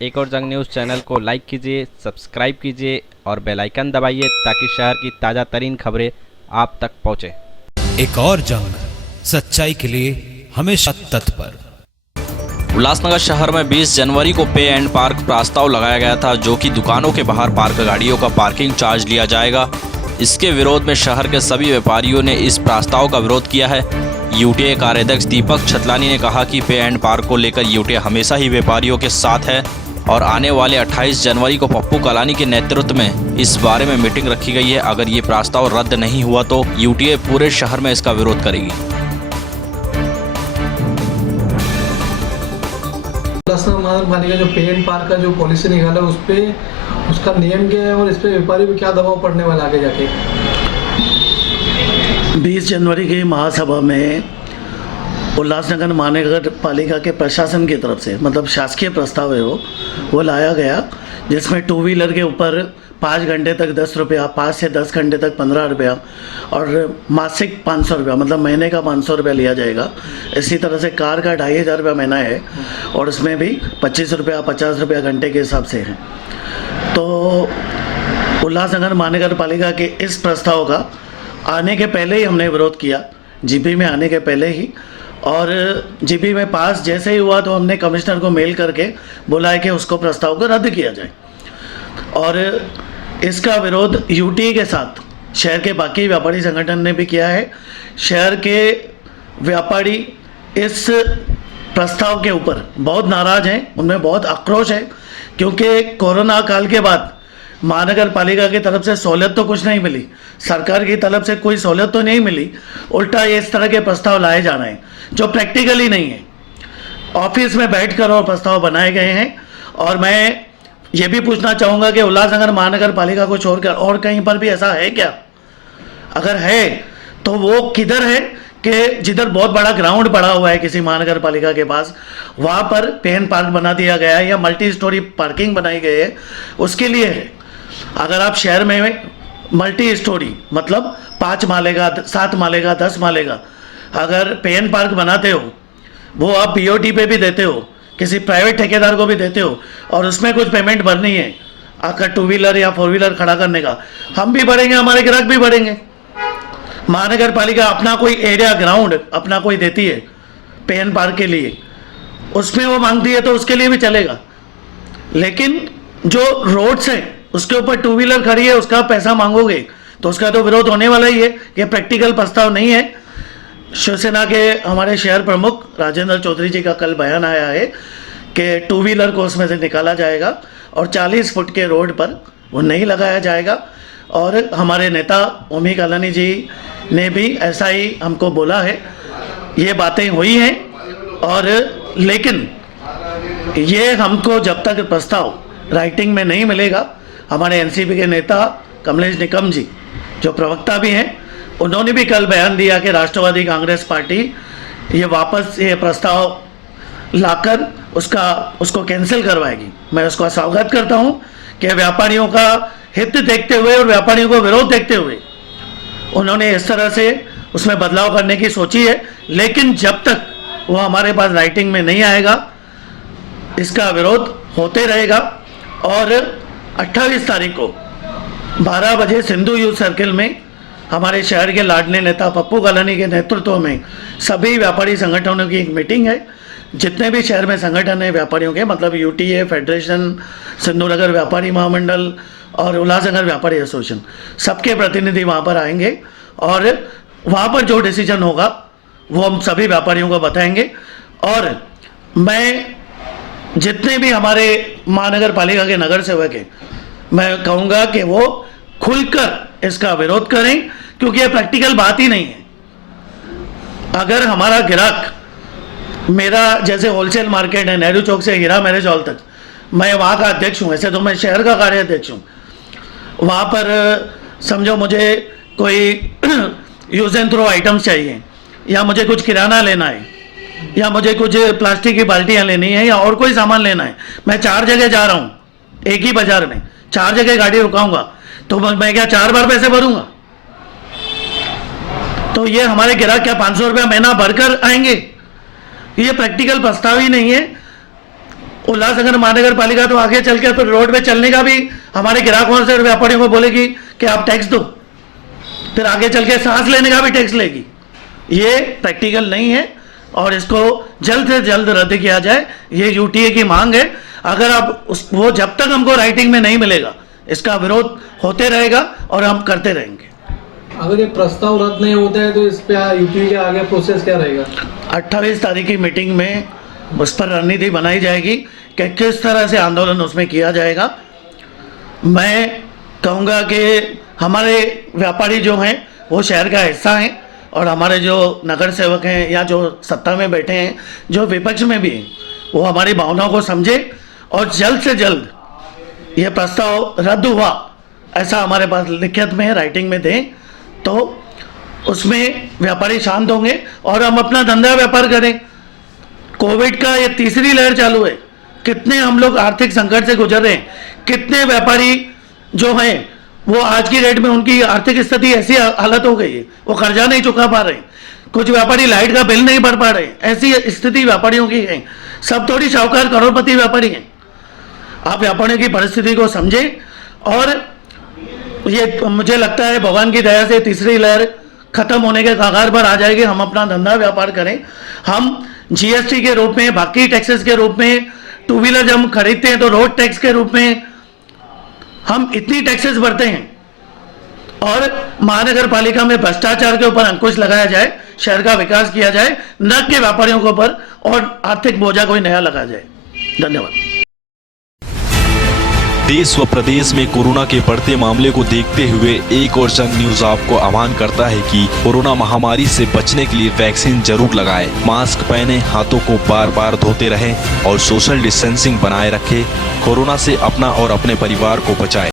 एक और जंग न्यूज़ चैनल को लाइक कीजिए, सब्सक्राइब कीजिए और बेल आइकन दबाइए ताकि शहर की ताज़ा तरीन खबरें आप तक पहुँचे। एक और जंग, सच्चाई के लिए हमेशा तत्पर। उल्लासनगर शहर में 20 जनवरी को पे एंड पार्क प्रस्ताव लगाया गया था, जो कि दुकानों के बाहर पार्क गाड़ियों का पार्किंग चार्ज लिया जाएगा। इसके विरोध में शहर के सभी व्यापारियों ने इस प्रस्ताव का विरोध किया है। यूटीए कार्याध्यक्ष दीपक छतलानी ने कहा कि पे एंड पार्क को लेकर यूटीए हमेशा ही व्यापारियों के साथ है और आने वाले 28 जनवरी को पप्पू कलानी के नेतृत्व में इस बारे में मीटिंग रखी गई है। अगर ये प्रस्ताव रद्द नहीं हुआ तो यूटीए पूरे शहर में इसका विरोध करेगी। उल्लासनगर महानगर पालिका जो पे एंड पार्क का जो पॉलिसी निकाला उस पे उसका नियम क्या है और इस पे व्यापारी पे क्या दबाव पड़ने वाला आगे जाके? 20 जनवरी की महासभा में उल्लासनगर महानगर पालिका के प्रशासन की तरफ से, मतलब शासकीय प्रस्ताव है वो लाया गया, जिसमें टू व्हीलर के ऊपर 5 घंटे तक 10 रुपया, 5 से 10 घंटे तक 15 रुपया और मासिक 500 रुपया, मतलब महीने का 500 रुपया लिया जाएगा। इसी तरह से कार का 2500 रुपया महीना है और उसमें भी 25 रुपया 50 रुपया घंटे के हिसाब से है। तो उल्लासनगर महानगर पालिका के इस प्रस्ताव का आने के पहले ही हमने विरोध किया, जीपी में आने के पहले ही, और जीपी में पास जैसे ही हुआ तो हमने कमिश्नर को मेल करके बोला है कि उसको प्रस्ताव को रद्द किया जाए। और इसका विरोध यूटी के साथ शहर के बाकी व्यापारी संगठन ने भी किया है। शहर के व्यापारी इस प्रस्ताव के ऊपर बहुत नाराज़ हैं, उनमें बहुत आक्रोश है, क्योंकि कोरोना काल के बाद महानगर पालिका की तरफ से सहूलियत तो कुछ नहीं मिली, सरकार की तरफ से कोई सहूलियत तो नहीं मिली, उल्टा इस तरह के प्रस्ताव लाए जा रहे हैं जो प्रैक्टिकली नहीं है। ऑफिस में बैठकर और प्रस्ताव बनाए गए हैं। और मैं ये भी पूछना चाहूँगा कि उल्लासनगर महानगर पालिका को छोड़कर और कहीं पर भी ऐसा है क्या? अगर है तो वो किधर है कि जिधर बहुत बड़ा ग्राउंड पड़ा हुआ है किसी महानगर पालिका के पास, वहाँ पर पे एंड पार्क बना दिया गया है या मल्टी स्टोरी पार्किंग बनाई गई है, उसके लिए है। अगर आप शहर में मल्टी स्टोरी, मतलब 5 माले का, 7 माले का, 10 माले का अगर पे एंड पार्क बनाते हो, वो आप बीओटी पे भी देते हो, किसी प्राइवेट ठेकेदार को भी देते हो और उसमें कुछ पेमेंट भरनी है आकर टू व्हीलर या 4 व्हीलर खड़ा करने का, हम भी बढ़ेंगे, हमारे ग्राहक भी बढ़ेंगे। महानगर पालिका अपना कोई एरिया ग्राउंड अपना कोई देती है पे एंड पार्क के लिए, उसमें वो मांगती है तो उसके लिए भी चलेगा। लेकिन जो रोड्स हैं उसके ऊपर टू व्हीलर खड़ी है, उसका पैसा मांगोगे तो उसका तो विरोध होने वाला ही है। ये प्रैक्टिकल प्रस्ताव नहीं है। शिवसेना के हमारे शहर प्रमुख राजेंद्र चौधरी जी का कल बयान आया है कि टू व्हीलर को उसमें से निकाला जाएगा और 40 फुट के रोड पर वो नहीं लगाया जाएगा। और हमारे नेता ओमी कलानी जी ने भी ऐसा ही हमको बोला है, ये बातें हुई हैं। और लेकिन ये हमको जब तक प्रस्ताव राइटिंग में नहीं मिलेगा, हमारे एनसीपी के नेता कमलेश निकम जी जो प्रवक्ता भी हैं, उन्होंने भी कल बयान दिया कि राष्ट्रवादी कांग्रेस पार्टी ये वापस ये प्रस्ताव लाकर उसको कैंसिल करवाएगी। मैं उसका स्वागत करता हूं कि व्यापारियों का हित देखते हुए और व्यापारियों को विरोध देखते हुए उन्होंने इस तरह से उसमें बदलाव करने की सोची है। लेकिन जब तक वो हमारे पास राइटिंग में नहीं आएगा, इसका विरोध होते रहेगा। और 28 तारीख को 12 बजे सिंधु यूथ सर्किल में हमारे शहर के लाडले नेता पप्पू कलानी के नेतृत्व में सभी व्यापारी संगठनों की एक मीटिंग है। जितने भी शहर में संगठन है व्यापारियों के, मतलब यूटीए, फेडरेशन, सिंधु नगर व्यापारी महामंडल और उल्लासनगर व्यापारी एसोसिएशन, सबके प्रतिनिधि वहाँ पर आएंगे और वहाँ पर जो डिसीजन होगा वो हम सभी व्यापारियों को बताएंगे। और मैं जितने भी हमारे महानगर पालिका के नगर सेवक हैं, मैं कहूँगा कि वो खुलकर इसका विरोध करें, क्योंकि ये प्रैक्टिकल बात ही नहीं है। अगर हमारा ग्राहक, मेरा जैसे होलसेल मार्केट है नेहरू चौक से हीरा मैरिज हॉल तक, मैं वहाँ का अध्यक्ष हूँ, ऐसे तो मैं शहर का कार्याध्यक्ष हूँ। वहाँ पर समझो मुझे कोई यूज एंड थ्रो आइटम्स चाहिए, या मुझे कुछ किराना लेना है, या मुझे कुछ प्लास्टिक की बाल्टियाँ लेनी है, या और कोई सामान लेना है, मैं 4 जगह जा रहा हूँ एक ही बाजार में, 4 जगह गाड़ी रुकाऊंगा, तो मैं क्या 4 बार पैसे भरूंगा? तो ये हमारे ग्राहक क्या 500 रुपया महीना भरकर आएंगे? ये प्रैक्टिकल प्रस्ताव ही नहीं है। उल्लासनगर महानगर पालिका तो आगे चल के फिर रोड पे चलने का भी हमारे ग्राहकों से व्यापारियों को बोलेगी कि आप टैक्स दो, फिर आगे चल के सांस लेने का भी टैक्स लेगी। ये प्रैक्टिकल नहीं है और इसको जल्द से जल्द रद्द किया जाए, ये यूटीए की मांग है। अगर आप वो जब तक हमको राइटिंग में नहीं मिलेगा इसका विरोध होते रहेगा और हम करते रहेंगे। अगर ये प्रस्ताव रद्द नहीं होता है तो इस पे यूटीए के आगे प्रोसेस क्या रहेगा? 28 तारीख की मीटिंग में उस पर रणनीति बनाई जाएगी कि किस तरह से आंदोलन उसमें किया जाएगा। मैं कहूँगा कि हमारे व्यापारी जो हैं वो शहर का हिस्सा हैं और हमारे जो नगर सेवक हैं या जो सत्ता में बैठे हैं, जो विपक्ष में भी हैं, वो हमारी भावनाओं को समझे और जल्द से जल्द ये प्रस्ताव रद्द हुआ ऐसा हमारे पास लिखित में राइटिंग में दें, तो उसमें व्यापारी शांत होंगे और हम अपना धंधा व्यापार करें। कोविड का ये तीसरी लहर चालू है, कितने हम लोग आर्थिक संकट से गुजर रहे हैं, कितने व्यापारी जो हैं वो आज की डेट में उनकी आर्थिक स्थिति ऐसी हालत हो गई है वो कर्जा नहीं चुका पा रहे हैं, कुछ व्यापारी लाइट का बिल नहीं भर पा रहे हैं, ऐसी स्थिति व्यापारियों की है। सब थोड़ी शाहूकार करोड़पति व्यापारी हैं। आप व्यापारियों की परिस्थिति को समझें और ये मुझे लगता है भगवान की दया से तीसरी लहर खत्म होने के कगार पर आ जाएगी। हम अपना धंधा व्यापार करें, हम जीएसटी के रूप में, बाकी टैक्सेस के रूप में, टू व्हीलर जब हम खरीदते हैं तो रोड टैक्स के रूप में हम इतनी टैक्सेस भरते हैं और महानगर पालिका में भ्रष्टाचार के ऊपर अंकुश लगाया जाए, शहर का विकास किया जाए, न कि व्यापारियों के ऊपर और आर्थिक बोझा कोई नया लगा जाए। धन्यवाद। देश व प्रदेश में कोरोना के बढ़ते मामले को देखते हुए एक और जंग न्यूज आपको आह्वान करता है कि कोरोना महामारी से बचने के लिए वैक्सीन जरूर लगाएं, मास्क पहने, हाथों को बार बार धोते रहें और सोशल डिस्टेंसिंग बनाए रखें। कोरोना से अपना और अपने परिवार को बचाएं।